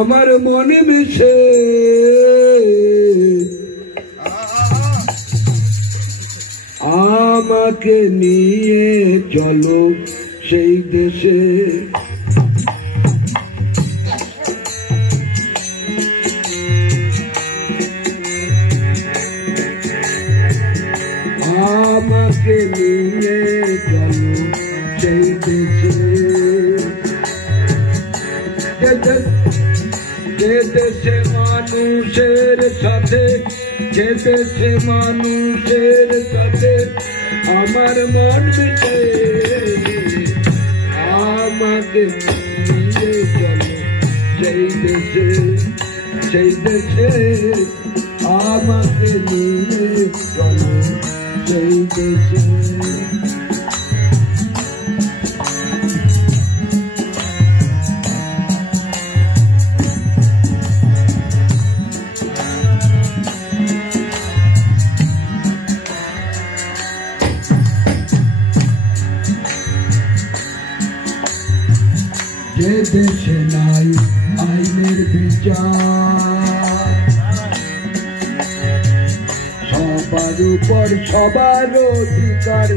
আমার মনে মিশে আমাকে নিয়ে চলো সেই দেশে। আমাকে নিয়ে চলো সেই দেশে, যে দেশে মানুষের সাথে, যে দেশে মানুষের সাথে আমার মন মিশে। আমাকে নিয়ে চলো সেই দেশে, সেই দেশে আমাকে নিয়ে চলো সেই দেশে। যে দেশে নাই আইনের বিচার, সবার উপর সবার অধিকার।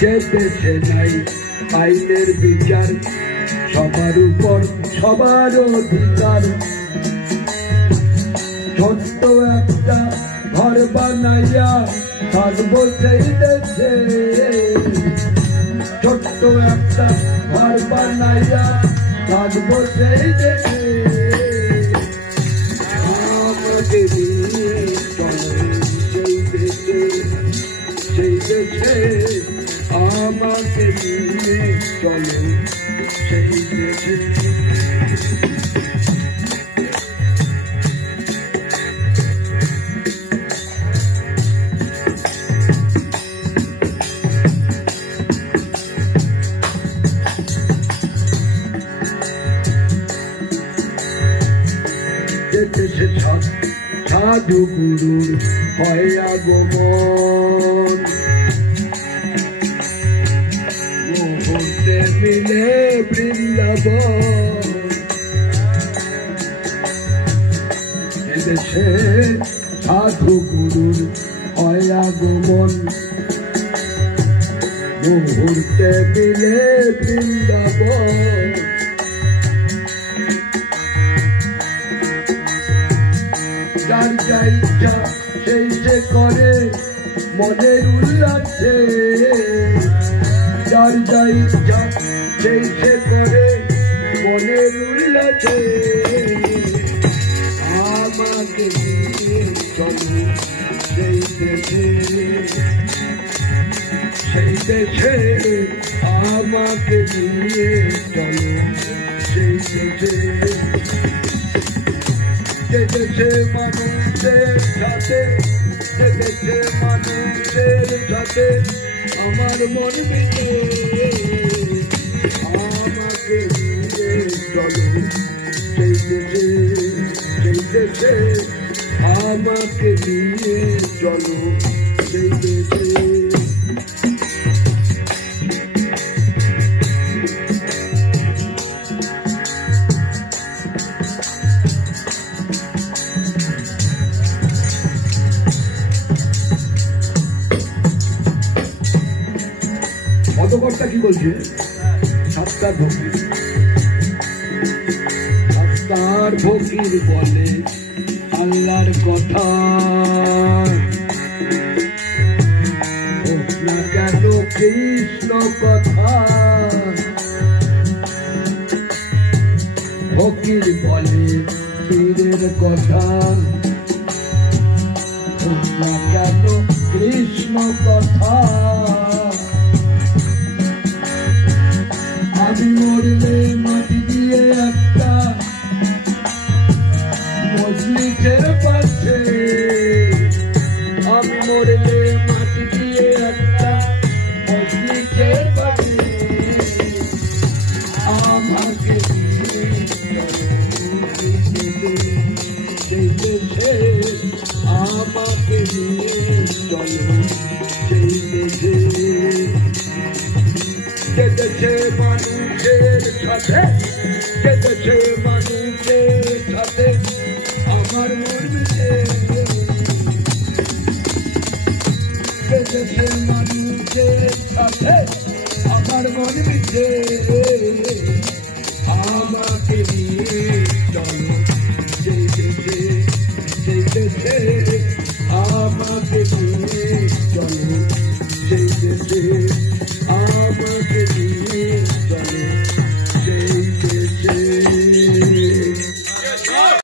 যে দেশে নাই আইনের বিচার, সবার উপর সবার অধিকার। ছোট্ট একটা ঘর বানাইয়া থাকবো সেই দেশে, ছোট্ট একটা ঘর বানাইয়া থাকবো সেই দেশে। আমাকে নিয়ে চলো সেই দেশে, সেই দেশে আমাকে নিয়ে চলো সেই দেশে। সাধু গুরুর হয় আগমন, মুহূর্তে মিলে বৃন্দাবন। এদেশে সাধু গুরুর হয় আগমন, মুহূর্তে মিলে বৃন্দাবন। যার যা ইচ্ছা সেই সে করে মনের উল্লাসে, যার যা ইচ্ছা সেই সে করে মনের উল্লাসে। আমাকে নিয়ে চলো সেই দেশে, সেই দেশে আমাকে নিয়ে চলো সেই দেশে। যে দেশে মানুষের সাথে, যে দেশে মানুষের সাথে আমার মন মিশে। আমাকে নিয়ে চলো সেই দেশে, সেই দেশে আমাকে নিয়ে চলো সেই দেশে। পদকর্তা কি বলছে? সাতটার ফকির, সাতটার ফকির বলে আল্লাহর কথা। হোক না কেন কৃষ্ণ কথা, ফকির বলে পীরের কথা। হোক না কেন কৃষ্ণ কথা, আমি মরলে মাটি দিয়ে একটা মজলিসের পাশে, আমি মরলে মাটি দিয়ে একটা মজলিসের পাশে। আমাকে সেই দেশে আমাকে নিয়ে চলো সেই দেশে যে দেশে মানুষের সাথে যে দেশে মানুষের সাথে আমার মন মিশে যে দেশে মানুষের সাথে আমার মন মিশে আমাকে নিয়ে চলো সেই দেশে আমাকে নিয়ে চলো সেই দেশে